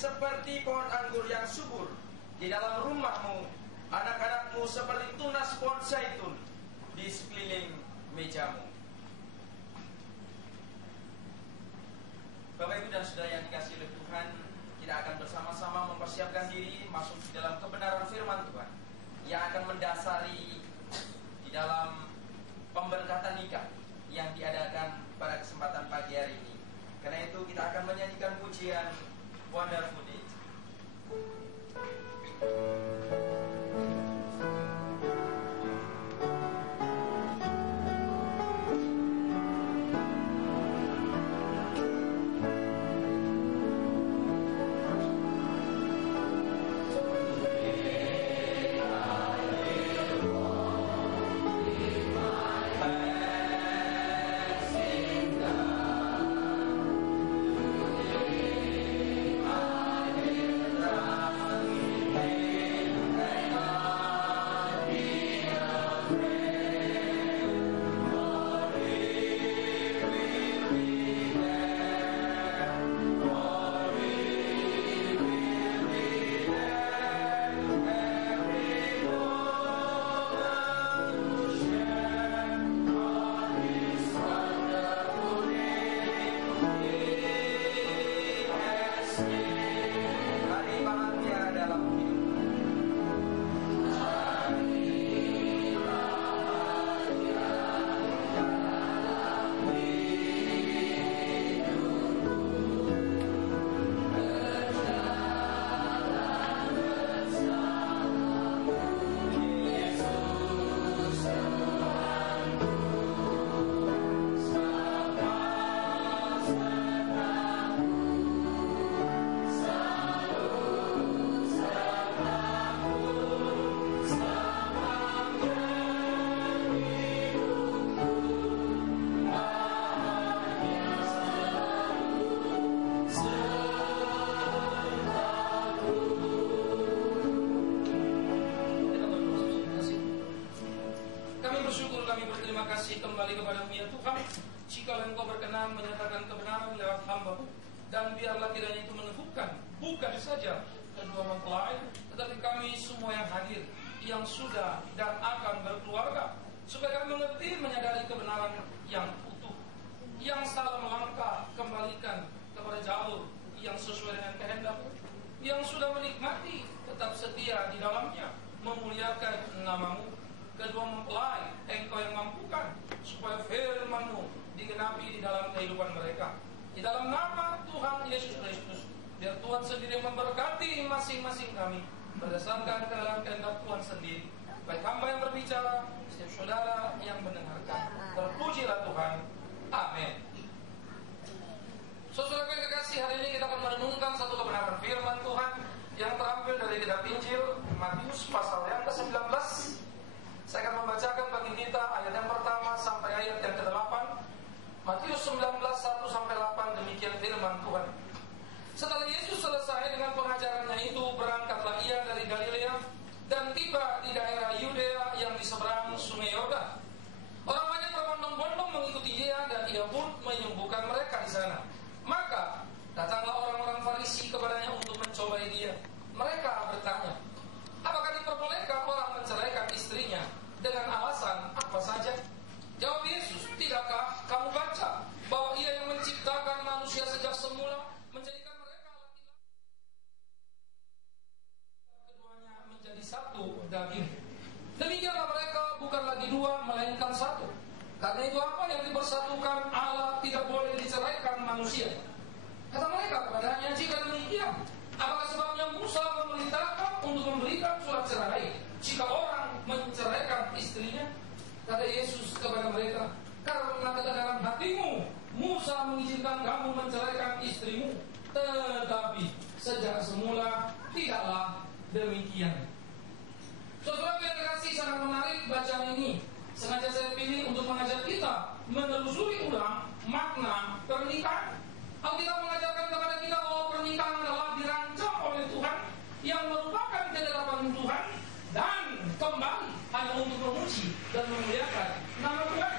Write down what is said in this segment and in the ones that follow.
seperti pohon anggur yang subur di dalam rumahmu, anak-anakmu seperti tunas pohon zaitun di sekeliling mejamu. Bapak, Ibu, dan Saudara yang dikasihi oleh Tuhan, kita akan bersama-sama mempersiapkan diri masuk di dalam kebenaran firman Tuhan yang akan mendasari di dalam pemberkatan nikah yang diadakan pada kesempatan pagi hari ini. Karena itu kita akan menyanyikan pujian Wonderful Day. Kembali kepada-Mu ya Tuhan, jika Engkau berkenan menyatakan kebenaran lewat hamba-Mu, dan biarlah kiranya itu meneguhkan bukan saja kedua mempelai, tetapi kami semua yang hadir, yang sudah dan akan berkeluarga, supaya kami mengerti, menyadari kebenaran yang utuh, yang salah melangkah kembalikan kepada jalur yang sesuai dengan kehendak-Mu, yang sudah menikmati tetap setia di dalamnya, memuliakan nama-Mu. Kedua mempelai, Engkau yang mampukan supaya firman-Mu digenapi di dalam kehidupan mereka. Di dalam nama Tuhan Yesus Kristus, biar Tuhan sendiri memberkati masing-masing kami berdasarkan kehendak Tuhan sendiri. Baik hamba yang berbicara, setiap saudara yang mendengarkan. Terpujilah Tuhan. Amin. Saudara yang kekasih, hari ini kita akan merenungkan satu kebenaran firman Tuhan yang terambil dari kitab Injil Matius pasal yang ke-19. Saya akan membacakan bagi kita ayat yang pertama sampai ayat yang ke-8. Matius 19, 1-8, demikian firman Tuhan. Setelah Yesus selesai dengan pengajarannya itu, berangkatlah ia dari Galilea dan tiba di daerah Yudea yang di seberang sungai Yordan. Orang banyak berbondong-bondong mengikuti dia dan ia pun menyembuhkan mereka di sana. Maka datanglah orang-orang Farisi kepadanya untuk mencobai dia. Mereka bertanya, apakah diperbolehkan orang menceraikan istrinya dengan alasan apa saja? Jawab Yesus, tidakkah kamu baca bahwa ia yang menciptakan manusia sejak semula, menjadikan mereka laki-laki, keduanya menjadi satu daging. Demikianlah mereka bukan lagi dua, melainkan satu. Karena itu apa yang dipersatukan Allah tidak boleh diceraikan manusia. Kata mereka kepadanya, jika demikian, apakah sebabnya Musa memerintahkan untuk memberikan surat cerai jika orang menceraikan istrinya? Kata Yesus kepada mereka, karena ketegaran hatimu, Musa mengizinkan kamu menceraikan istrimu, tetapi sejak semula tidaklah demikian. Saudara yang terkasih, sangat menarik bacaan ini. Sengaja saya pilih untuk mengajak kita menelusuri ulang makna pernikahan. Alkitab mengajarkan kepada kita bahwa pernikahan adalah dirancang oleh Tuhan, yang merupakan ketetapan Tuhan, dan kembali hanya untuk memuji dan memuliakan nama Tuhan.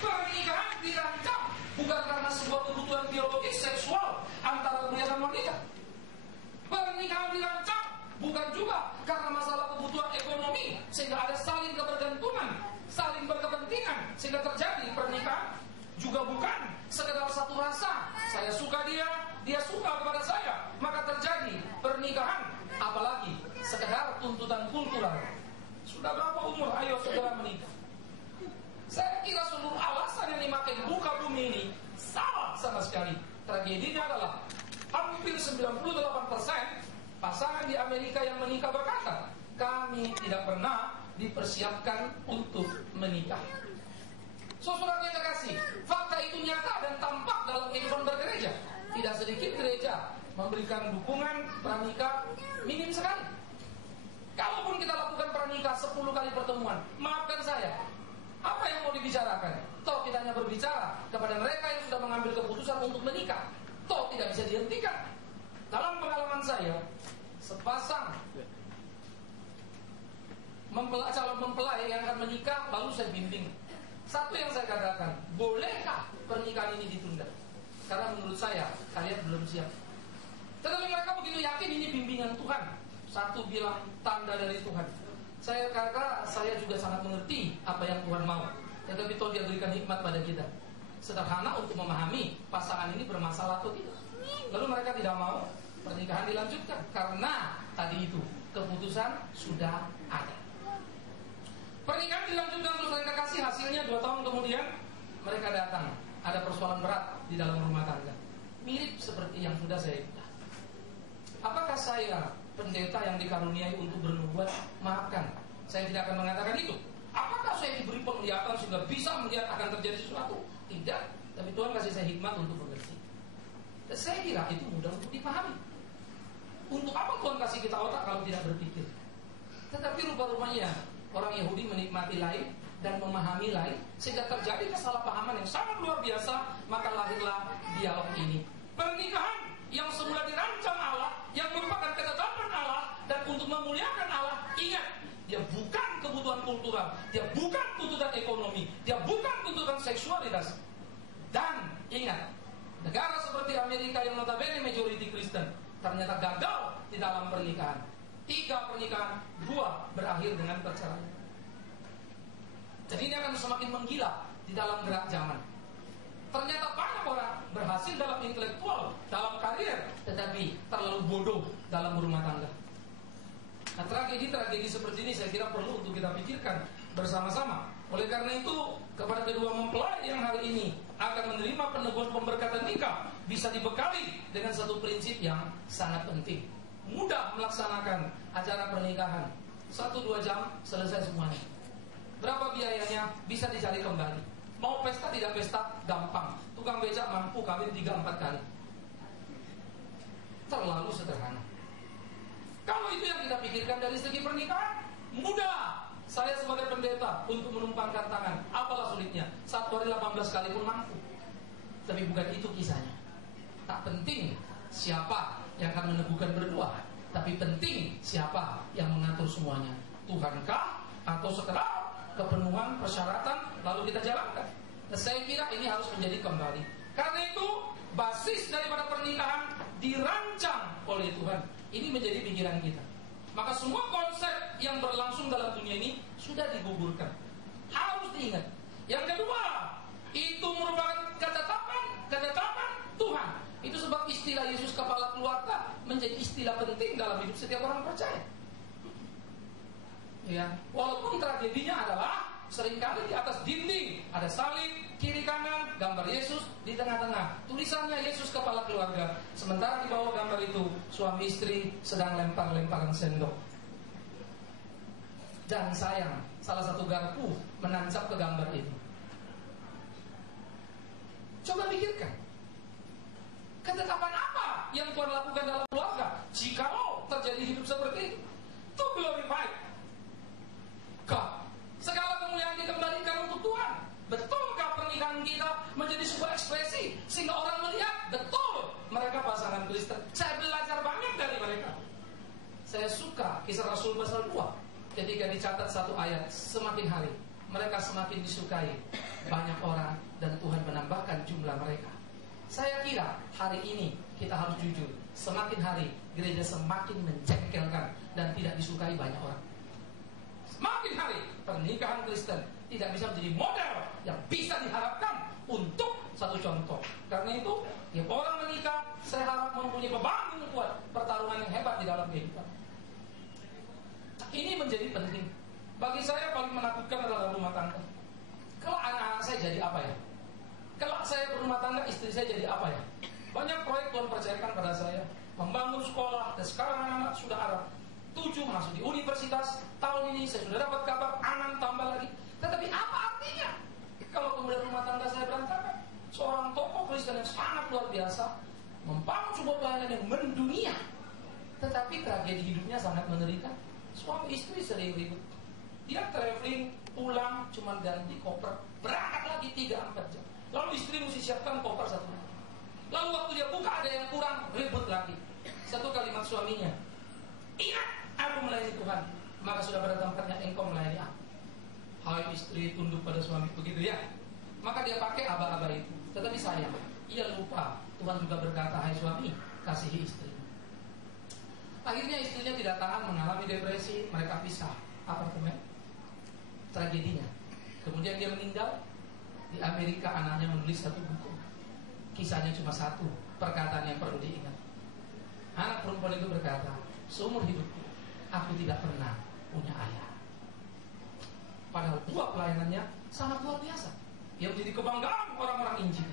Pernikahan dirancang bukan karena sebuah kebutuhan biologis seksual antara pria dan wanita. 98% pasangan di Amerika yang menikah berkata, kami tidak pernah dipersiapkan untuk menikah. Saudara yang terkasih, fakta itu nyata dan tampak dalam kehidupan bergereja. Tidak sedikit gereja memberikan dukungan pranikah minim sekali. Kalaupun kita lakukan pranikah 10 kali pertemuan, maafkan saya, apa yang mau dibicarakan? Toh kita hanya berbicara kepada mereka yang sudah mengambil keputusan untuk menikah. Toh tidak bisa dihentikan. Dalam pengalaman saya, sepasang calon mempelai yang akan menikah baru saya bimbing. Satu yang saya katakan, bolehkah pernikahan ini ditunda? Karena menurut saya kalian belum siap. Tetapi mereka begitu yakin ini bimbingan Tuhan. Satu bilang tanda dari Tuhan. Saya kata saya juga sangat mengerti apa yang Tuhan mau. Tetapi Tuhan dia berikan hikmat pada kita. Sederhana untuk memahami pasangan ini bermasalah atau tidak. Lalu mereka tidak mau pernikahan dilanjutkan karena tadi itu keputusan sudah ada. Pernikahan dilanjutkan saudara kasih, hasilnya 2 tahun kemudian mereka datang. Ada persoalan berat di dalam rumah tangga. Mirip seperti yang sudah saya bilang. Apakah saya pendeta yang dikaruniai untuk bernubuat? Maafkan, saya tidak akan mengatakan itu. Apakah saya diberi penglihatan sehingga bisa melihat akan terjadi sesuatu? Tidak. Tapi Tuhan kasih saya hikmat untuk mengerti. Dan saya kira itu mudah untuk dipahami. Untuk apa Tuhan kasih kita otak kalau tidak berpikir? Tetapi rupa-rupanya orang Yahudi menikmati lain dan memahami lain, sehingga terjadi kesalahpahaman yang sangat luar biasa. Maka lahirlah dialog ini. Pernikahan yang semula dirancang Allah, yang merupakan ketetapan Allah dan untuk memuliakan Allah, ingat, dia bukan kebutuhan kultural, dia bukan tuntutan ekonomi, dia bukan tuntutan seksualitas. Dan ingat, negara seperti Amerika yang notabene majority Kristen ternyata gagal di dalam pernikahan. 3 pernikahan, 2 berakhir dengan perceraian. Jadi ini akan semakin menggila di dalam gerak zaman. Ternyata banyak orang berhasil dalam intelektual, dalam karir, tetapi terlalu bodoh dalam berumah tangga. Nah, tragedi-tragedi seperti ini saya kira perlu untuk kita pikirkan bersama-sama. Oleh karena itu, kepada kedua mempelai yang hari ini akan menerima peneguhan pemberkatan nikah, bisa dibekali dengan satu prinsip yang sangat penting. Mudah melaksanakan acara pernikahan, 1-2 jam selesai semuanya. Berapa biayanya? Bisa dicari kembali. Mau pesta tidak pesta, gampang. Tukang becak mampu kawin 3-4 kali. Terlalu sederhana. Kalau itu yang kita pikirkan dari segi pernikahan, mudah. Saya sebagai pendeta untuk menumpangkan tangan, apalah sulitnya? 1 hari 18 kali pun mampu. Tapi bukan itu kisahnya. Tak penting siapa yang akan meneguhkan berdua, tapi penting siapa yang mengatur semuanya. Tuhankah atau sekedar kepenuhan persyaratan lalu kita jalankan? Dan saya kira ini harus menjadi kembali. Karena itu basis daripada pernikahan dirancang oleh Tuhan. Ini menjadi pikiran kita. Maka semua konsep yang berlangsung dalam dunia ini sudah digugurkan. Harus diingat. Yang kedua, itu merupakan ketetapan Tuhan. Itu sebab istilah Yesus kepala keluarga menjadi istilah penting dalam hidup setiap orang percaya. Ya, walaupun tragedinya adalah seringkali di atas dinding ada salib, kiri kanan gambar Yesus, di tengah-tengah tulisannya Yesus kepala keluarga. Sementara di bawah gambar itu suami istri sedang lempar-lemparan sendok. Dan sayang, salah satu garpu menancap ke gambar itu. Coba pikirkan, ketetapan apa yang Tuhan lakukan dalam keluarga jikalau terjadi hidup seperti itu? To glorify God. Segala kemuliaan dikembalikan untuk Tuhan. Betulkah pernikahan kita menjadi sebuah ekspresi sehingga orang melihat betul mereka pasangan Kristen? Saya belajar banyak dari mereka. Saya suka Kisah Rasul pasal 2 ketika dicatat satu ayat, semakin hari mereka semakin disukai banyak orang dan Tuhan menambahkan jumlah mereka. Saya kira hari ini kita harus jujur, semakin hari gereja semakin menjengkelkan dan tidak disukai banyak orang. Semakin hari pernikahan Kristen tidak bisa menjadi model yang bisa diharapkan untuk satu contoh. Karena itu, ya orang menikah saya harap mempunyai beban yang kuat, pertarungan yang hebat di dalam kehidupan. Ini menjadi penting. Bagi saya paling menakutkan adalah rumah tangga. Kalau anak-anak saya jadi apa ya? Kalau saya berumah tangga, istri saya jadi apa ya? Banyak proyek Tuhan percayakan pada saya. membangun sekolah, dan sekarang anak-anak sudah ada 7 masuk di universitas. Tahun ini saya sudah dapat kabar 6 tambah lagi. Tetapi apa artinya kalau kemudian rumah tangga saya berantakan? Seorang tokoh Kristen yang sangat luar biasa membangun sebuah pelayanan yang mendunia, tetapi tragedi hidupnya sangat mengerikan. Suami istri sering ribut. Dia traveling, pulang cuma ganti koper, berangkat lagi 3-4 jam. Lalu istri mesti siapkan koper 1 lagi. Lalu waktu dia buka ada yang kurang, ribut lagi. Satu kalimat suaminya, ingat, aku melayani Tuhan, maka sudah pada tempatnya engkau melayani aku. Hai istri, tunduk pada suami, begitu ya. Maka dia pakai aba-aba itu. Tetapi sayang, ia lupa Tuhan juga berkata, hai suami, kasihi istri. Akhirnya istrinya tidak tahan, mengalami depresi, mereka pisah apartemen. Tragedinya, kemudian dia meninggal. Di Amerika anaknya menulis 1 buku. Kisahnya cuma 1, perkataan yang perlu diingat. Anak perempuan itu berkata, seumur hidupku aku tidak pernah punya ayah. Padahal buah pelayanannya sangat luar biasa. Dia menjadi kebanggaan orang-orang Injil.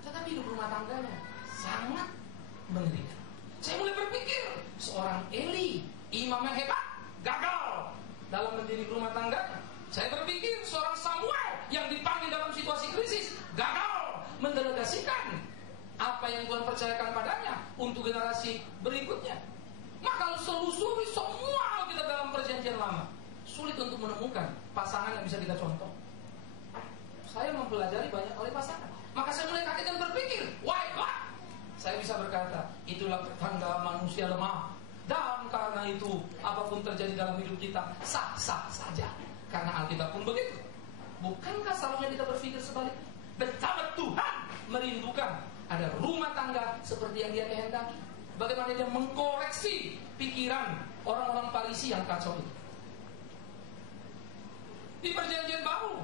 Tetapi hidup rumah tangganya sangat mengerikan. Saya mulai berpikir, seorang Eli, imam yang hebat, gagal dalam mendirikan rumah tangganya. Saya berpikir seorang Samuel yang dipanggil dalam situasi krisis, gagal mendelegasikan apa yang Tuhan percayakan padanya untuk generasi berikutnya. Maka selusuri semua kita dalam perjanjian lama, sulit untuk menemukan pasangan yang bisa kita contoh. Saya mempelajari banyak kali pasangan, maka saya mulai kaget dan berpikir, why God? Saya bisa berkata, itulah pertanda manusia lemah. Dan karena itu, apapun terjadi dalam hidup kita sah-sah saja. Karena Alkitab pun begitu. Bukankah seharusnya kita berpikir sebaliknya? Betapa Tuhan merindukan ada rumah tangga seperti yang Dia kehendaki. Bagaimana Dia mengkoreksi pikiran orang-orang Farisi yang kacau itu. Di perjanjian baru,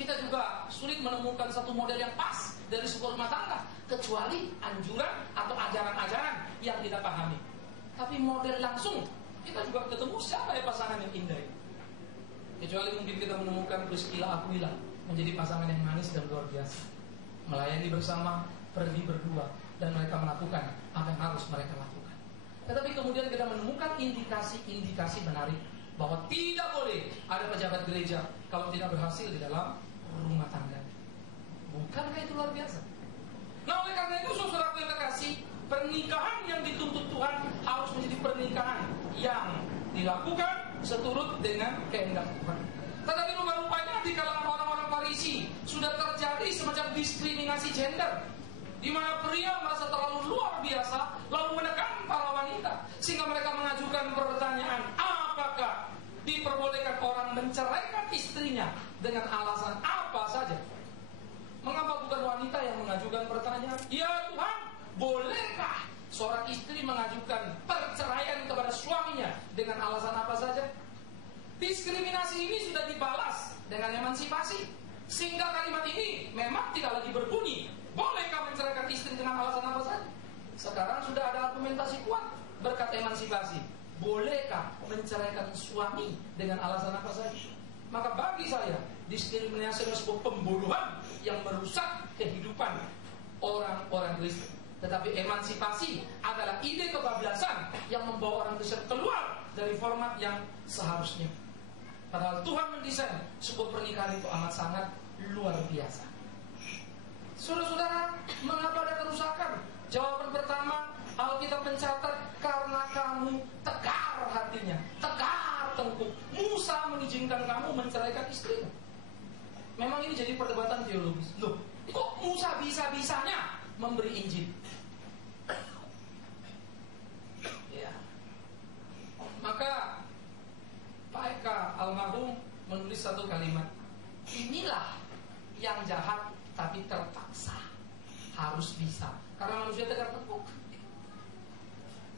kita juga sulit menemukan satu model yang pas dari sebuah rumah tangga, kecuali anjuran atau ajaran-ajaran yang kita pahami. Tapi model langsung, kita juga ketemu siapa ya pasangan yang indah itu. Kecuali mungkin kita menemukan Priscilla Aquila menjadi pasangan yang manis dan luar biasa, melayani bersama, pergi berdua, dan mereka melakukan apa yang harus mereka lakukan. Tetapi kemudian kita menemukan indikasi-indikasi menarik bahwa tidak boleh ada pejabat gereja kalau tidak berhasil di dalam rumah tangga. Bukankah itu luar biasa? Nah, oleh karena itu saudara yang terkasih, pernikahan yang dituntut Tuhan harus menjadi pernikahan yang dilakukan seturut dengan kehendak Tuhan. Tetapi rupa-rupanya di kalangan orang-orang Farisi sudah terjadi semacam diskriminasi gender, di mana pria merasa terlalu luar biasa lalu menekan para wanita, sehingga mereka mengajukan pertanyaan, apakah diperbolehkan orang menceraikan istrinya dengan alasan apa saja? Mengapa bukan wanita yang mengajukan pertanyaan? Ya Tuhan, bolehkah seorang istri mengajukan perceraian kepada suaminya dengan alasan apa saja? Diskriminasi ini sudah dibalas dengan emansipasi, sehingga kalimat ini memang tidak lagi berbunyi, bolehkah menceraikan istri dengan alasan apa saja? Sekarang sudah ada argumentasi kuat berkat emansipasi, bolehkah menceraikan suami dengan alasan apa saja? Maka bagi saya, diskriminasi adalah sebuah pembodohan yang merusak kehidupan orang-orang Kristen. Tetapi emansipasi adalah ide kebablasan yang membawa orang Kristen keluar dari format yang seharusnya. Padahal Tuhan mendesain sebuah pernikahan itu amat sangat luar biasa. Saudara-saudara, mengapa ada kerusakan? Jawaban pertama, Alkitab mencatat karena kamu tegar hatinya, tegar tengkuk. Musa mengizinkan kamu menceraikan istrimu. Memang ini jadi perdebatan teologis. Loh, kok Musa bisa-bisanya memberi Injil? Ya. Maka Pak Eka almarhum menulis satu kalimat, inilah yang jahat tapi terpaksa harus bisa, karena manusia tegar tengkuk.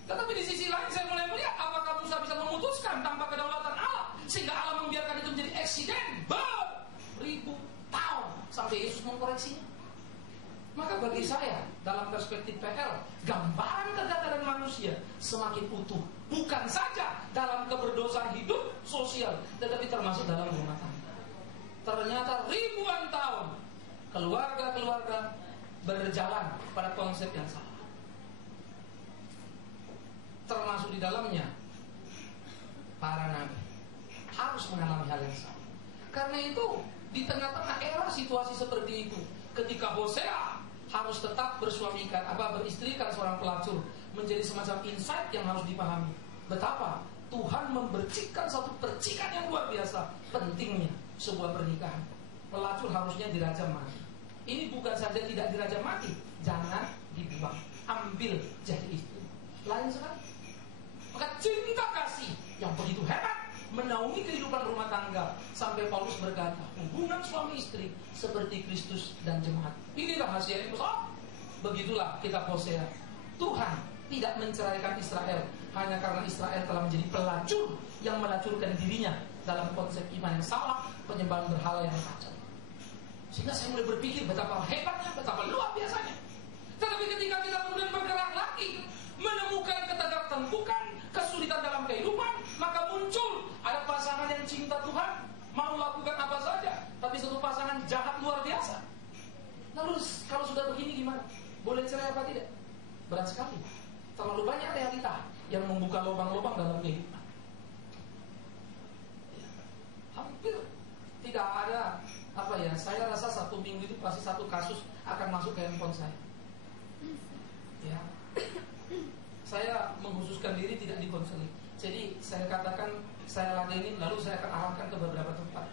Tetapi di sisi lain saya mulai melihat, apakah Musa bisa memutuskan tanpa kedaulatan Allah, sehingga Allah membiarkan itu menjadi eksiden beribu tahun sampai Yesus mengkoreksinya. Maka bagi saya, dalam perspektif PL, gambaran kegagalan manusia semakin utuh, bukan saja dalam keberdosaan hidup sosial, tetapi termasuk dalam rumah tangga. Ternyata ribuan tahun keluarga-keluarga berjalan pada konsep yang salah. dalamnya para nabi harus mengalami hal yang sama. Karena itu di tengah-tengah era situasi seperti itu, ketika Hosea harus tetap beristrikan seorang pelacur, menjadi semacam insight yang harus dipahami. Betapa Tuhan mempercikan satu percikan yang luar biasa pentingnya sebuah pernikahan. Pelacur harusnya dirajam mati. Ini bukan saja tidak dirajam mati, jangan dibuang, ambil jadi istri. Lain sekali. Maka cinta kasih yang begitu hebat menaungi kehidupan rumah tangga, sampai Paulus berkata, hubungan suami istri seperti Kristus dan jemaat. Ini rahasia yang besar. Begitulah kitab Hosea. Tuhan tidak menceraikan Israel hanya karena Israel telah menjadi pelacur yang melacurkan dirinya dalam konsep iman yang salah, penyembahan berhala yang kacau. Sehingga saya mulai berpikir betapa hebatnya, betapa luar biasanya. Tetapi ketika kita kemudian bergerak lagi, menemukan ketergantungan, kesulitan dalam kehidupan, maka muncul ada pasangan yang cinta Tuhan, mau lakukan apa saja, tapi satu pasangan jahat luar biasa. Lalu kalau sudah begini gimana? Boleh cerai apa tidak? Berat sekali. Terlalu banyak realita yang membuka lubang-lubang dalam kehidupan. Hampir tidak ada saya rasa satu minggu itu pasti satu kasus akan masuk ke handphone saya. Ya. Saya mengkhususkan diri tidak di konseling. Jadi saya katakan saya ladeni, lalu saya akan arahkan ke beberapa tempat.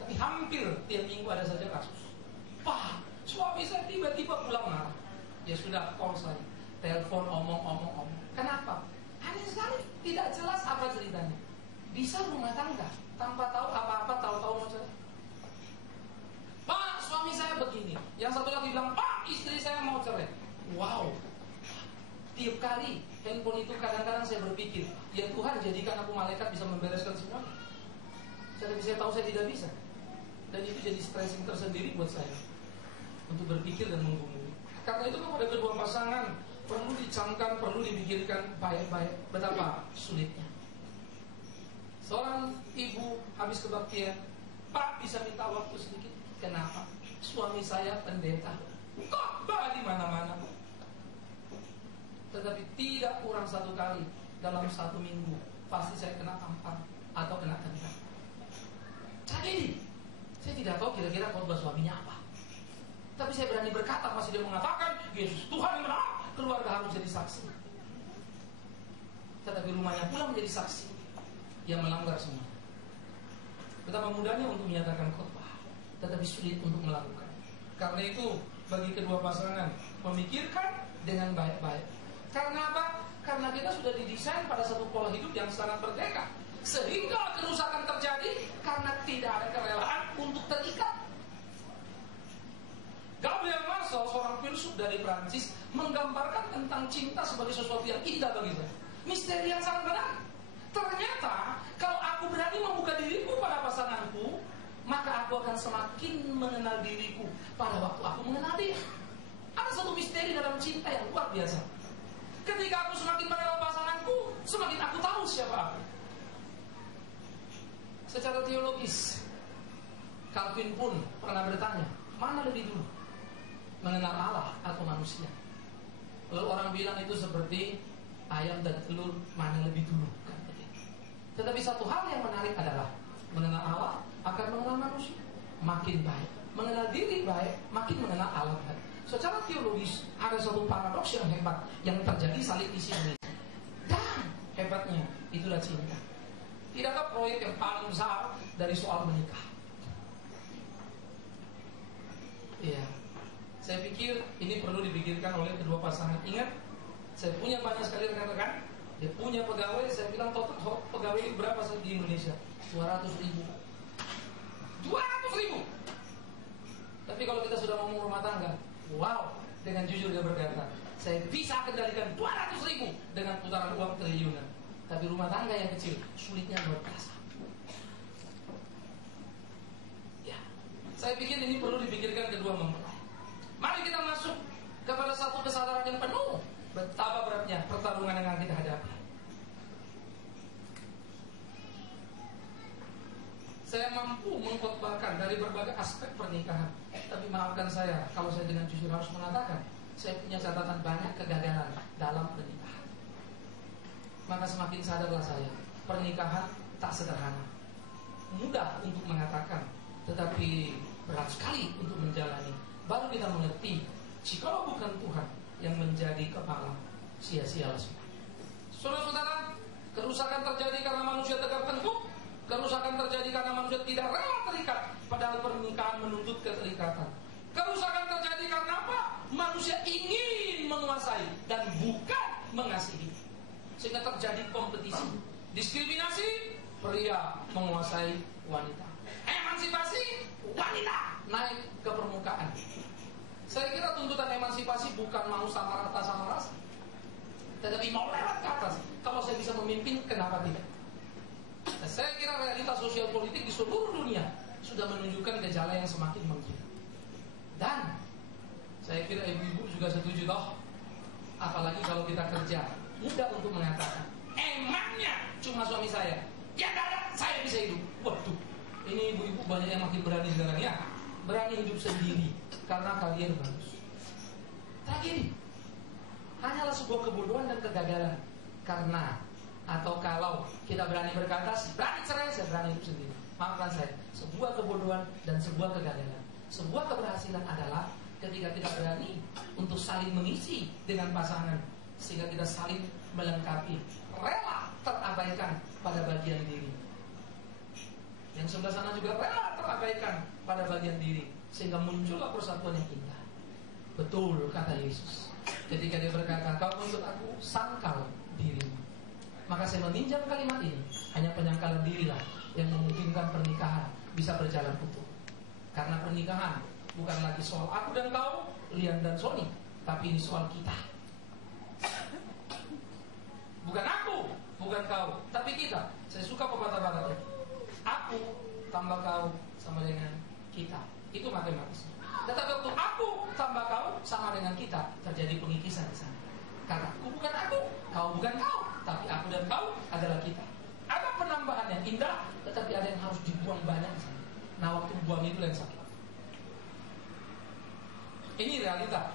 Tapi hampir tiap minggu ada saja kasus. Wah, suami saya tiba-tiba pulang marah. Ya sudah, call saya, telepon, omong. Kenapa? Aneh sekali, tidak jelas apa ceritanya. Bisa rumah tangga tanpa tahu apa-apa, tahu-tahu mau cerai. Pak, suami saya begini. Yang satu lagi bilang, Pak, istri saya mau cerai. Wow. Tiap kali handphone itu kadang-kadang saya berpikir, ya Tuhan jadikan aku malaikat bisa membereskan semuanya. Tapi saya tahu saya tidak bisa. Dan itu jadi stressing tersendiri buat saya untuk berpikir dan menggumuli. Karena itu kepada kedua pasangan perlu dicamkan, perlu dipikirkan baik-baik betapa sulitnya. Seorang ibu habis kebaktian, Pak bisa minta waktu sedikit. Kenapa? Suami saya pendeta, khotbah di mana-mana. Tetapi tidak kurang satu kali dalam satu minggu pasti saya kena tampar atau kena tendang. Jadi saya tidak tahu kira-kira khotbah suaminya apa. Tapi saya berani berkata, masih dia mengatakan Yesus Tuhan yang benar, keluarga harus jadi saksi. Tetapi rumahnya pula menjadi saksi yang melanggar semua. Betapa mudahnya untuk menyatakan khotbah, tetapi sulit untuk melakukan. Karena itu bagi kedua pasangan memikirkan dengan baik-baik. Karena apa? Karena kita sudah didesain pada satu pola hidup yang sangat merdeka, sehingga kerusakan terjadi karena tidak ada kerelaan untuk terikat. Gabriel Marcel, seorang filsuf dari Prancis, menggambarkan tentang cinta sebagai sesuatu yang indah bagi saya. Misteri yang sangat menarik. Ternyata kalau aku berani membuka diriku pada pasanganku, maka aku akan semakin mengenal diriku pada waktu aku mengenal dia. Ada satu misteri dalam cinta yang luar biasa. Ketika aku semakin mengenal pasanganku, semakin aku tahu siapa aku. Secara teologis, Calvin pun pernah bertanya, mana lebih dulu, mengenal Allah atau manusia? Lalu orang bilang itu seperti ayam dan telur, mana lebih dulu kan? Tetapi satu hal yang menarik adalah mengenal Allah akan mengenal manusia makin baik, mengenal diri baik, makin mengenal Allah baik. Secara teologis ada satu paradoks yang hebat yang terjadi saling isi ini. Dan hebatnya itulah cinta. Tidakkah proyek yang paling besar dari soal menikah? Iya. Saya pikir ini perlu dipikirkan oleh kedua pasangan. Ingat, saya punya banyak sekali rekan-rekan, dia punya pegawai. Saya bilang total pegawai ini berapa di Indonesia? 200.000. 200.000. Tapi kalau kita sudah ngomong rumah tangga, wow, dengan jujur dia berkata, saya bisa kendalikan 200.000 dengan putaran uang triliunan. Tapi rumah tangga yang kecil, sulitnya luar biasa. Ya, saya pikir ini perlu dipikirkan kedua mempelai. Mari kita masuk kepada satu kesadaran yang penuh betapa beratnya pertarungan yang akan kita hadapi. Saya mampu mengkhotbahkan dari berbagai aspek pernikahan. Tapi maafkan saya kalau saya dengan jujur harus mengatakan, saya punya catatan banyak kegagalan dalam pernikahan. maka semakin sadarlah saya, pernikahan tak sederhana. Mudah untuk mengatakan, tetapi berat sekali untuk menjalani. Baru kita mengerti, jikalau bukan Tuhan yang menjadi kepala, sia-sialah semua. Saudara-saudara, kerusakan terjadi karena manusia tegak tengkuk. Kerusakan terjadi karena manusia tidak rela terikat, padahal pernikahan menuntut keterikatan. Kerusakan terjadi karena apa? Manusia ingin menguasai dan bukan mengasihi, sehingga terjadi kompetisi, diskriminasi, pria menguasai wanita, emansipasi, wanita naik ke permukaan. Saya kira tuntutan emansipasi bukan mau sama rata sama rasa, tetapi mau lewat ke atas. Kalau saya bisa memimpin, kenapa tidak? Saya kira realitas sosial politik di seluruh dunia sudah menunjukkan gejala yang semakin menggila. Dan saya kira ibu-ibu juga setuju toh. Apalagi kalau kita kerja, mudah untuk mengatakan, emangnya cuma suami saya, ya ada saya bisa hidup. Waduh, ini ibu-ibu banyak yang makin berani sekarang ya. Berani hidup sendiri karena kalian bagus. Tragedi hanyalah sebuah kebodohan dan kegagalan. Karena atau kalau kita berani berkata, berani cerai, saya berani hidup sendiri. Maafkan saya, sebuah kebodohan dan sebuah kegagalan. Sebuah keberhasilan adalah ketika kita berani untuk saling mengisi dengan pasangan, sehingga kita saling melengkapi, rela terabaikan pada bagian diri. Yang sebelah sana juga rela terabaikan pada bagian diri, sehingga muncullah persatuan yang indah. Betul kata Yesus ketika dia berkata, kau menuntut aku sangkal dirimu. Maka saya meminjam kalimat ini, hanya penyangkalan dirilah yang memungkinkan pernikahan bisa berjalan utuh. Karena pernikahan bukan lagi soal aku dan kau, Lian dan Sony, tapi ini soal kita. Bukan aku, bukan kau, tapi kita. Saya suka pepatah baratnya, aku tambah kau sama dengan kita. Itu matematis. Tetapi waktu aku tambah kau sama dengan kita, terjadi pengikisan di sana. Karena aku bukan aku, kau bukan kau, tapi aku dan kau adalah kita. Ada penambahan yang indah, tetapi ada yang harus dibuang banyak di sana. Nah, waktu buang itu yang sakit. Ini realita.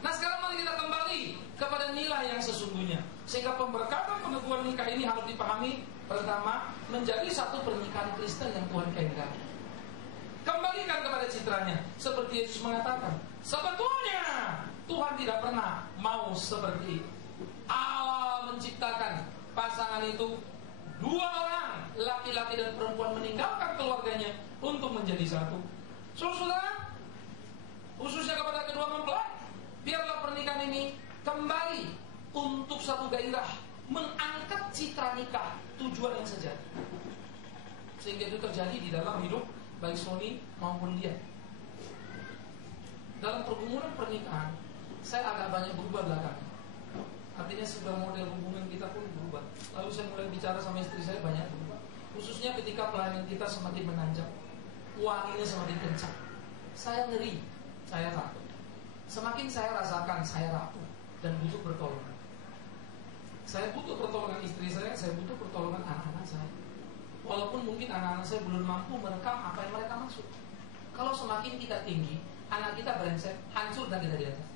Nah, sekarang mari kita kembali kepada nilai yang sesungguhnya, sehingga pemberkatan peneguhan nikah ini harus dipahami. Pertama, menjadi satu pernikahan Kristen yang Tuhan kehendaki. Kembalikan kepada citranya, seperti Yesus mengatakan, sebetulnya Tuhan tidak pernah mau seperti itu. Allah menciptakan pasangan itu dua orang, laki-laki dan perempuan, meninggalkan keluarganya untuk menjadi satu. Saudara, khususnya kepada kedua mempelai, biarlah pernikahan ini kembali untuk satu gairah, mengangkat citra nikah, tujuan yang sejati, sehingga itu terjadi di dalam hidup baik Sony maupun dia. Dalam pergumulan pernikahan, saya agak banyak berubah belakangan. Artinya segala model hubungan kita pun berubah. Lalu saya mulai bicara sama istri saya, banyak berubah. Khususnya ketika pelayanan kita semakin menanjak, wanginya semakin kencang. Saya ngeri, saya takut. Semakin saya rasakan, saya rapuh dan butuh pertolongan. Saya butuh pertolongan istri saya butuh pertolongan anak-anak saya. Walaupun mungkin anak-anak saya belum mampu merekam apa yang mereka maksud. Kalau semakin kita tinggi, anak kita brengsek, hancur dan kita di atas.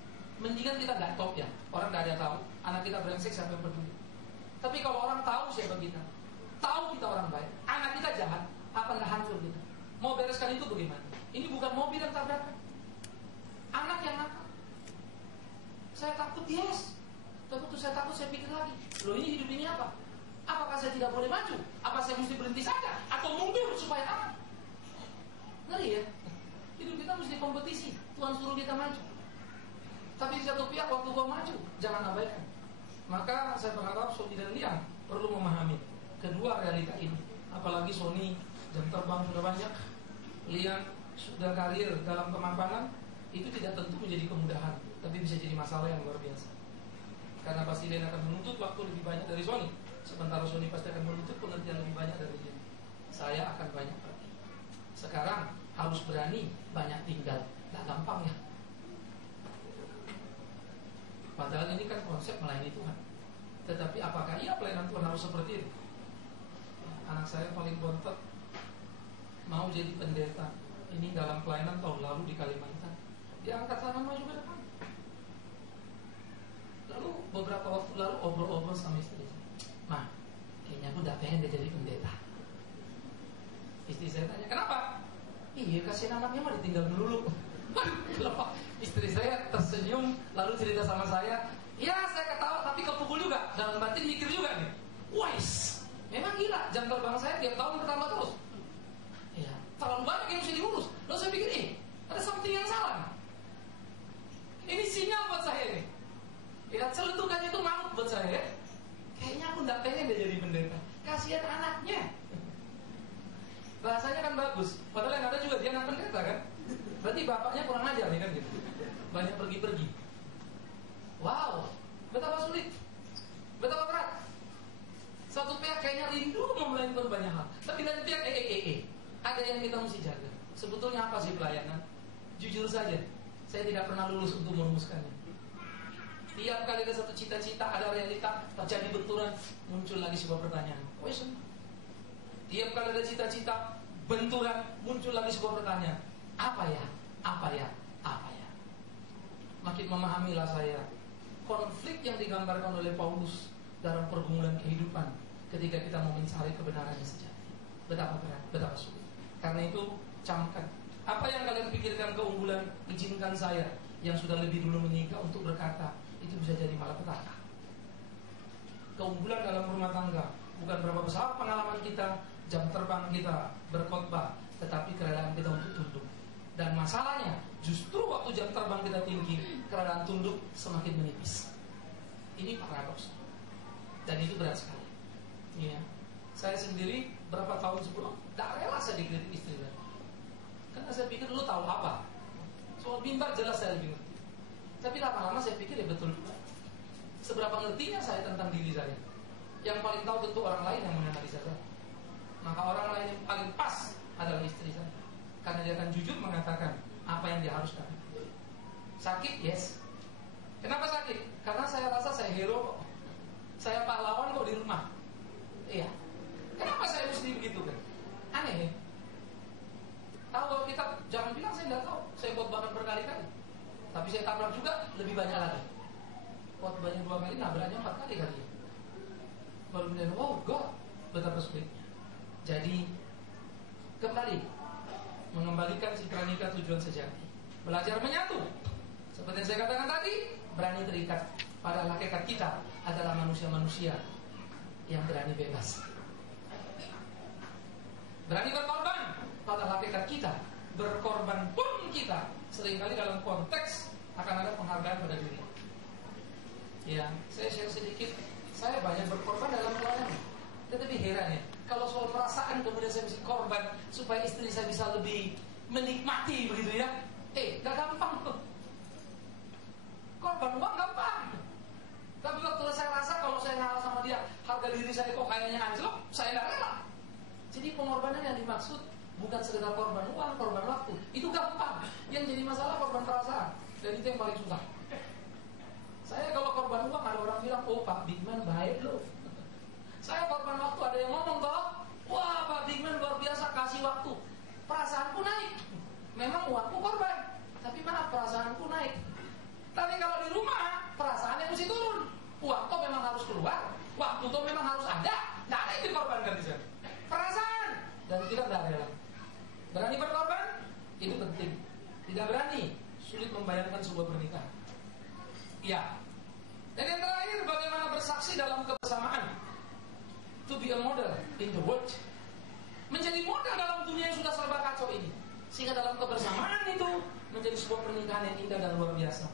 Mendingan kita gak top ya, orang gak ada tahu anak kita brengsek, siapa yang peduli. Tapi kalau orang tahu siapa kita, tahu kita orang baik, anak kita jahat, apa gak hancur kita? Mau bereskan itu bagaimana? Ini bukan mobil yang tabrakan, anak yang nakal. Saya takut, yes. Tapi waktu saya takut, saya pikir lagi, loh ini hidup ini apa? Apakah saya tidak boleh maju? Apa saya mesti berhenti saja? Atau mundur supaya aman? Ngeri ya. Hidup kita mesti kompetisi. Tuhan suruh kita maju. Tapi di satu pihak waktu kau maju, jangan abaikan. Maka saya berharap Sony dan Lian perlu memahami kedua realita ini. Apalagi Sony jam terbang sudah banyak, Lian sudah karir dalam kemapanan. Itu tidak tentu menjadi kemudahan, tapi bisa jadi masalah yang luar biasa. Karena pasti Lian akan menuntut waktu lebih banyak dari Sony, sementara Sony pasti akan menuntut pengertian lebih banyak dari Lian. Saya akan banyak pergi. Sekarang harus berani banyak tinggal. Gak gampang ya. Padahal ini kan konsep melayani Tuhan. Tetapi apakah iya pelayanan Tuhan harus seperti itu? Anak saya paling bontot mau jadi pendeta. Ini dalam pelayanan tahun lalu di Kalimantan. Dia angkat tangan maju ke depan. Lalu beberapa waktu lalu obrol-obrol sama istri, "Ma, kayaknya aku gak pengen dia jadi pendeta." Istri saya tanya, "Kenapa?" "Iya, kasihan anaknya mah ditinggal dulu." Kalau istri saya tersenyum lalu cerita sama saya, "Ya, saya ketawa tapi kepukul juga, dalam batin mikir juga nih. Wais, memang gila, jam terbang saya tiap tahun bertambah terus. Ya, terlalu banyak yang mesti diurus." Lalu saya pikir, ada something yang salah. Ini sinyal buat saya nih. Ya, celetukannya itu maut buat saya. Kayaknya aku gak pengen dia jadi pendeta. Kasihan anaknya. Bahasanya kan bagus, padahal yang ada juga dia anak pendeta kan. Berarti bapaknya kurang ajar nih kan gitu. Banyak pergi-pergi. Wow, betapa sulit, betapa berat. Satu pihak kayaknya rindu mau melakukan banyak hal, tapi dari pihak ada yang kita mesti jaga. Sebetulnya apa sih pelayanan? Jujur saja, saya tidak pernah lulus untuk merumuskannya. Tiap kali ada satu cita-cita, ada realita, terjadi benturan, muncul lagi sebuah pertanyaan. Tiap kali ada cita-cita, benturan, muncul lagi sebuah pertanyaan. Apa ya? Makin memahamilah saya konflik yang digambarkan oleh Paulus dalam pergumulan kehidupan ketika kita mau mencari kebenaran yang sejati. Betapa berat, betapa sulit. Karena itu, camkan. Apa yang kalian pikirkan keunggulan, izinkan saya yang sudah lebih dulu menikah untuk berkata, itu bisa jadi malapetaka. Keunggulan dalam rumah tangga bukan berapa besar pengalaman kita, jam terbang kita berkhotbah, tetapi kerelaan kita untuk tunduk. Dan masalahnya, justru waktu jam terbang kita tinggi, kerelaan tunduk semakin menipis. Ini paradoks. Dan itu berat sekali. Ya. Saya sendiri berapa tahun sebelum tak rela saya dikritik istri saya. Karena saya pikir, lu tahu apa? Soal mimbar jelas saya lebih ngerti. Tapi lama-lama saya pikir ya betul juga. Seberapa ngertinya saya tentang diri saya. Yang paling tahu tentu orang lain yang menganalisa saya. Maka orang lain yang paling pas adalah istri saya. Karena dia akan jujur mengatakan apa yang dia haruskan. Sakit, yes. Kenapa sakit? Karena saya rasa saya hero kok. Saya pahlawan kok di rumah. Iya. Kenapa saya mesti begitu kan? Aneh ya. Tahu kalau kita, jangan bilang saya tidak tahu. Saya buat bahkan berkali-kali. Tapi saya tabrak juga lebih banyak lagi. Buat banyak 2 kali, nabraknya 4 kali kali. Baru kemudian, wow, God, betapa sulitnya. Jadi, kembali mengembalikan citra nikah tujuan sejati. Belajar menyatu. Seperti yang saya katakan tadi, berani terikat. Pada hakikat kita adalah manusia-manusia yang berani bebas. Berani berkorban. Pada hakikat kita, berkorban pun kita seringkali dalam konteks akan ada penghargaan pada diri. Ya, saya share sedikit. Saya banyak berkorban dalam pelayanan. Tetapi heran ya, kalau soal perasaan kemudian saya mesti korban supaya istri saya bisa lebih menikmati begitu ya. Gak gampang tuh. Korban uang gampang. Tapi waktu saya rasa kalau saya ngalah sama dia, harga diri saya kok kayaknya anjlok, saya gak rela. Jadi pengorbanan yang dimaksud bukan sekedar korban uang, korban waktu. Itu gampang. Yang jadi masalah korban perasaan. Dan itu yang paling susah. Saya kalau korban uang ada orang bilang, "Oh Pak Bigman baik loh." Saya korban waktu, ada yang ngomong toh, "Wah Pak Bigman luar biasa kasih waktu." Perasaanku naik. Memang uangku korban, tapi maaf perasaanku naik. Tapi kalau di rumah perasaannya mesti turun. Uang tuh memang harus keluar, waktu tuh memang harus ada. Nggak ada yang dikorbankan di sana. Perasaan dan kita tidak rela. Berani berkorban itu penting. Tidak berani, sulit membayangkan sebuah pernikahan. Ya. Dan yang terakhir, bagaimana bersaksi dalam kebersamaan. To be a model in the world. Menjadi model dalam dunia yang sudah serba kacau ini. Sehingga dalam kebersamaan itu menjadi sebuah pernikahan yang indah dan luar biasa.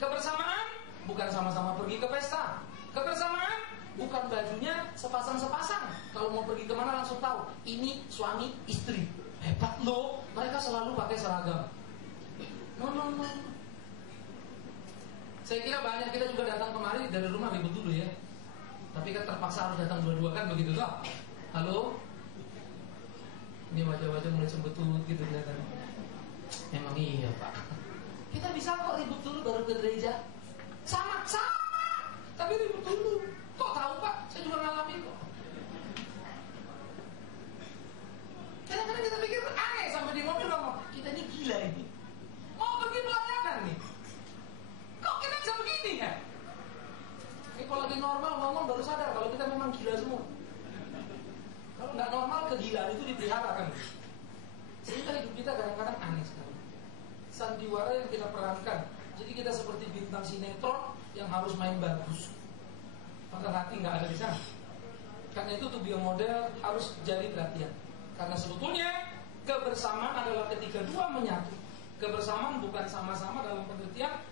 Kebersamaan bukan sama-sama pergi ke pesta. Kebersamaan bukan bajunya sepasang-sepasang. Kalau mau pergi kemana langsung tahu. Ini suami istri. Hebat loh, mereka selalu pakai seragam. No. Saya kira banyak kita juga datang kemari dari rumah ribut dulu ya. Tapi kan terpaksa harus datang dua-dua kan begitu toh. Halo. Ini wajah-wajah mulai cembetut gitu kelihatan. Memang iya Pak. Kita bisa kok ribut dulu baru ke gereja. Sama. Tapi ribut dulu. Kok tahu Pak? Saya juga ngalamin kok. Kadang-kadang kita pikir aneh sampai di mobil ngomong, kita ini gila ini. Mau pergi pelayanan nih. Kok kita bisa begini ya? Ini kalau lagi normal ngomong baru sadar kalau kita memang orang gila semua. Kalau nggak normal, kegilaan itu dipelihara kan. Sehingga hidup kita kadang-kadang aneh sekali. Sandiwara yang kita perankan, jadi kita seperti bintang sinetron yang harus main bagus, padahal hati nggak ada di sana. Karena itu to be a model harus jadi perhatian. Karena sebetulnya kebersamaan adalah ketika dua menyatu. Kebersamaan bukan sama-sama dalam pengertian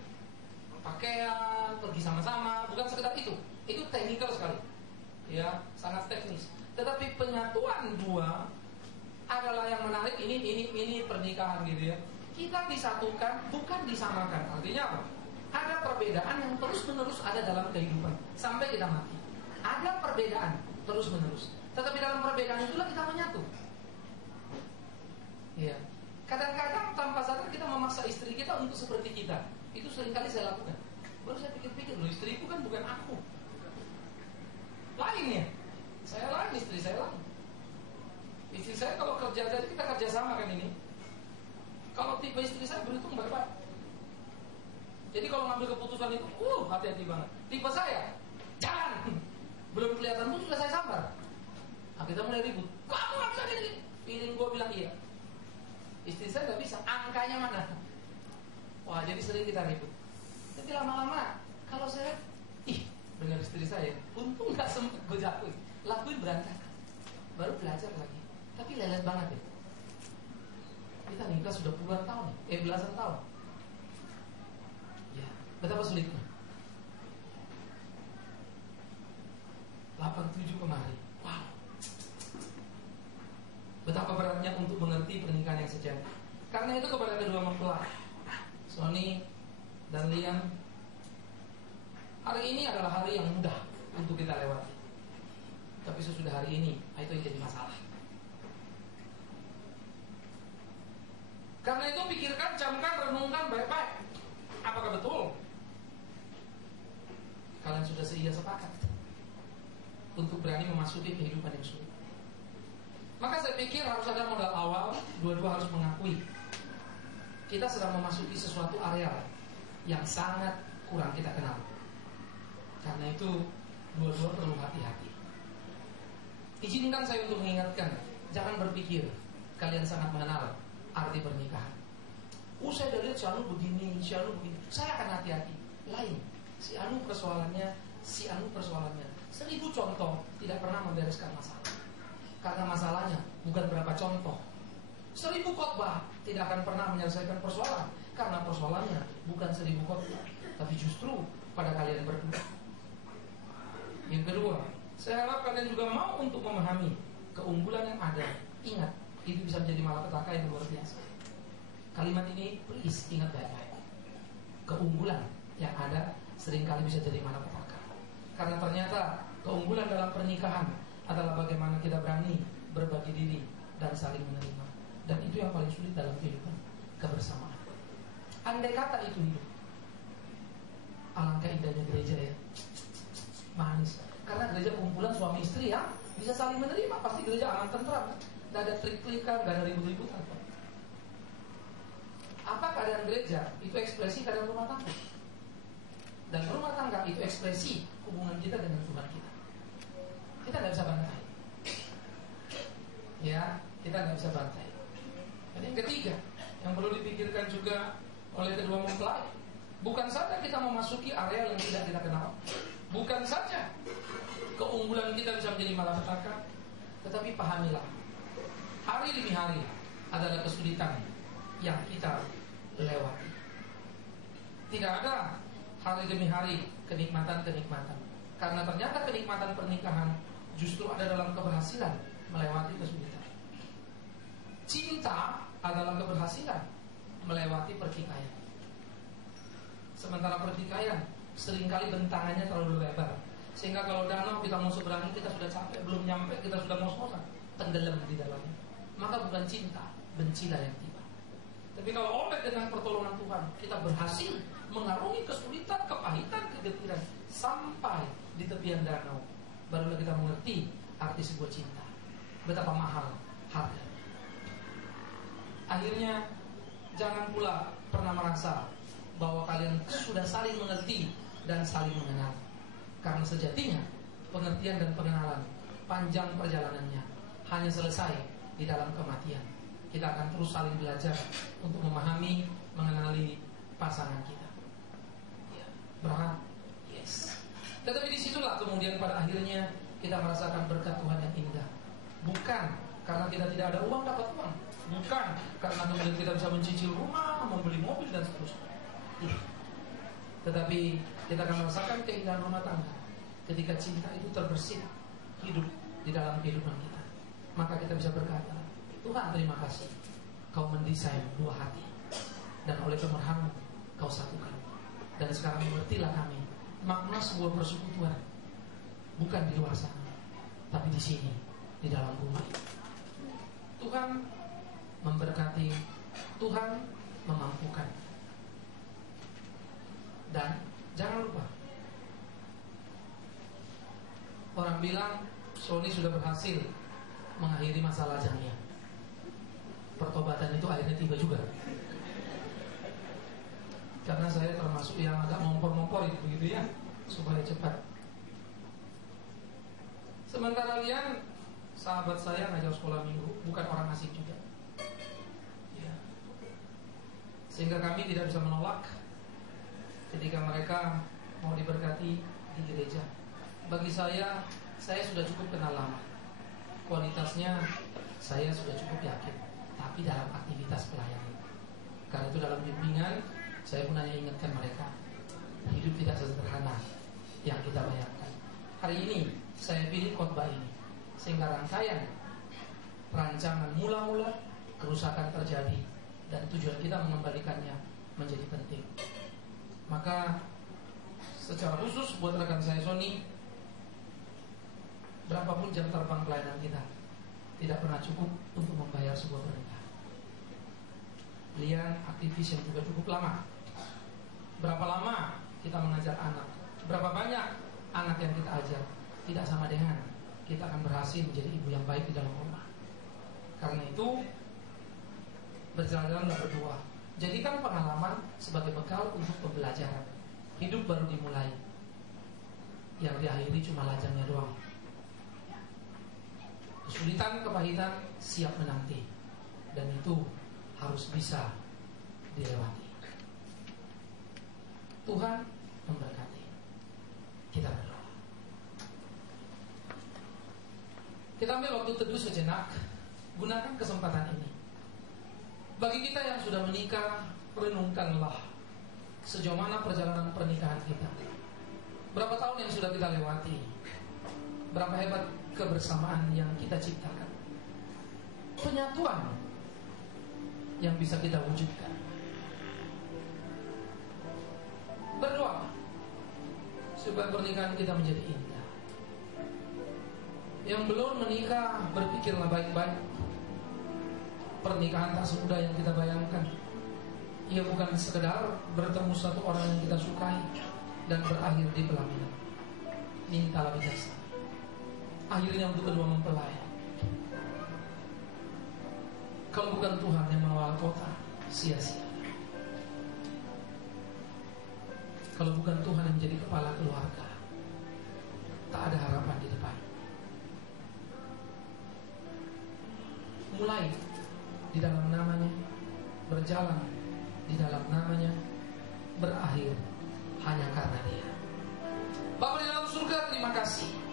pakaian, pergi sama-sama, bukan sekedar itu. Itu teknikal sekali, ya, sangat teknis. Tetapi penyatuan dua adalah yang menarik. Ini pernikahan gitu ya. Kita disatukan, bukan disamakan. Artinya apa? Ada perbedaan yang terus-menerus ada dalam kehidupan sampai kita mati. Ada perbedaan terus-menerus, tetapi dalam perbedaan itulah kita menyatu. Ya. Kadang-kadang tanpa sadar kita memaksa istri kita untuk seperti kita. Itu seringkali saya lakukan. Baru saya pikir-pikir, loh, istriku kan bukan aku. Lainnya, saya lain, istri saya lain. Istri saya kalau kerja, jadi kita kerja sama kan ini. Kalau tipe istri saya berhitung baik-baik. Jadi kalau ngambil keputusan itu, hati-hati banget. Tipe saya, jangan. Belum kelihatan pun sudah saya sambar. Nah, kita mulai ribut. Kamu nggak bisa gini. Feeling gue bilang iya. Istri saya nggak bisa. Angkanya mana? Wah, jadi sering kita ribut. Tapi lama-lama, kalau saya, benar istri saya, untung nggak sempet gue jatuh. Lakuin berantakan. Baru belajar lagi. Tapi lelet banget ya. Kita nikah sudah puluhan tahun, belasan tahun. Ya, betapa sulitnya. 87 kemarin. Wow. Betapa beratnya untuk mengerti pernikahan yang sejati. Karena itu kepada kedua mempelai, Sony dan Lian, hari ini adalah hari yang mudah untuk kita lewati. Tapi sesudah hari ini, itu yang jadi masalah. Karena itu pikirkan, camkan, renungkan baik-baik. Apakah betul kalian sudah sepakat untuk berani memasuki kehidupan yang sulit? Maka saya pikir harus ada modal awal. Dua-dua harus mengakui kita sedang memasuki sesuatu area yang sangat kurang kita kenal. Karena itu dua-dua perlu hati-hati. Izinkan saya untuk mengingatkan, jangan berpikir kalian sangat mengenal arti pernikahan. Saya dari lihat si Anu begini, si Anu begini. Saya akan hati-hati. Lain, si Anu persoalannya, si Anu persoalannya. 1000 contoh tidak pernah membereskan masalah. Karena masalahnya bukan berapa contoh. 1000 khotbah tidak akan pernah menyelesaikan persoalan. Karena persoalannya bukan 1000 khotbah, tapi justru pada kalian berdua. Yang kedua, saya harap kalian juga mau untuk memahami keunggulan yang ada. Ingat, itu bisa menjadi malapetaka yang luar biasa. Kalimat ini please ingat baik-baik. Keunggulan yang ada seringkali bisa jadi malapetaka. Karena ternyata keunggulan dalam pernikahan adalah bagaimana kita berani berbagi diri dan saling menerima. Dan itu yang paling sulit dalam kehidupan kebersamaan. Andai kata itu hidup, alangkah indahnya gereja ya. Manis. Karena gereja kumpulan suami istri ya, bisa saling menerima. Pasti gereja aman tentram. Gak ada trik-trikan, gak ada ribut-ributan. Apa keadaan gereja? Itu ekspresi keadaan rumah tangga. Dan rumah tangga itu ekspresi hubungan kita dengan Tuhan kita. Kita gak bisa bantai. Ya, kita gak bisa bantai. Dan yang ketiga, yang perlu dipikirkan juga oleh kedua mempelai, bukan saja kita memasuki area yang tidak kita kenal, bukan saja keunggulan kita bisa menjadi malapetaka, tetapi pahamilah, hari demi hari adalah kesulitan yang kita lewati. Tidak ada hari demi hari kenikmatan-kenikmatan. Karena ternyata kenikmatan pernikahan justru ada dalam keberhasilan melewati kesulitan. Cinta adalah keberhasilan melewati pertikaian. Sementara pertikaian seringkali bentangannya terlalu lebar, sehingga kalau danau kita mau seberangi kita sudah capek, belum nyampe kita sudah ngos-ngosan, tenggelam di dalamnya. Maka bukan cinta, bencilah yang tiba. Tapi kalau oleh dengan pertolongan Tuhan kita berhasil mengarungi kesulitan, kepahitan, kegetiran sampai di tepian danau, barulah kita mengerti arti sebuah cinta, betapa mahal harga. Akhirnya jangan pula pernah merasa bahwa kalian sudah saling mengerti dan saling mengenal. Karena sejatinya pengertian dan pengenalan. Panjang perjalanannya, hanya selesai di dalam kematian. Kita akan terus saling belajar untuk memahami, mengenali pasangan kita. Ya, berat, yes. Tetapi disitulah kemudian pada akhirnya kita merasakan berkat Tuhan yang indah. Bukan karena kita tidak ada uang dapat uang, bukan karena kemudian kita bisa mencicil rumah, membeli mobil dan seterusnya. Tetapi kita akan merasakan keindahan rumah tangga ketika cinta itu terbersit hidup di dalam kehidupan kita. Maka kita bisa berkata, Tuhan terima kasih, Kau mendesain dua hati, dan oleh kemurahan-Mu Kau satukan. Dan sekarang mengertilah kami makna sebuah persekutuan, bukan di luar sana, tapi di sini, di dalam rumah. Tuhan memberkati, Tuhan memampukan. Dan jangan lupa, orang bilang Sony sudah berhasil mengakhiri masa lajangnya. Pertobatan itu akhirnya tiba juga. Karena saya termasuk yang agak ngompor-ngompor itu begitu ya, supaya cepat. Sementara Lian, sahabat saya ngajar sekolah minggu, bukan orang asing juga ya. Sehingga kami tidak bisa menolak ketika mereka mau diberkati di gereja. Bagi saya sudah cukup kenal lama. Kualitasnya saya sudah cukup yakin. Tapi dalam aktivitas pelayanan, karena itu dalam bimbingan saya pun hanya ingatkan mereka, hidup tidak sesederhana yang kita bayangkan. Hari ini saya pilih khotbah ini sehingga rangkaian rancangan mula-mula kerusakan terjadi dan tujuan kita mengembalikannya menjadi penting. Maka secara khusus buat rekan saya Sony, berapapun jam terbang pelayanan kita tidak pernah cukup untuk membayar sebuah pernikahan. Lian aktivis yang juga cukup lama. Berapa lama kita mengajar anak, berapa banyak anak yang kita ajar, tidak sama dengan kita akan berhasil menjadi ibu yang baik di dalam rumah. Karena itu berjalan-jalan berdua, jadikan pengalaman sebagai bekal untuk pembelajaran. Hidup baru dimulai, yang diakhiri cuma lajangnya doang. Kesulitan, kepahitan siap menanti, dan itu harus bisa dilewati. Tuhan memberkati. Kita berdoa. Kita ambil waktu teduh sejenak. Gunakan kesempatan ini. Bagi kita yang sudah menikah, renungkanlah sejauh mana perjalanan pernikahan kita. Berapa tahun yang sudah kita lewati? Berapa hebat kebersamaan yang kita ciptakan? Penyatuan yang bisa kita wujudkan. Berdoa supaya pernikahan kita menjadi indah. Yang belum menikah, berpikirlah baik-baik. Pernikahan tak semudah yang kita bayangkan. Ia bukan sekedar bertemu satu orang yang kita sukai dan berakhir di pelaminan. Mintalah bijaksana. Akhirnya untuk kedua mempelai. Kalau bukan Tuhan yang mengawal kota, sia-sia. Kalau bukan Tuhan yang menjadi kepala keluarga, tak ada harapan di depan. Mulai di dalam namanya, berjalan di dalam namanya, berakhir hanya karena Dia. Bapa di dalam surga, terima kasih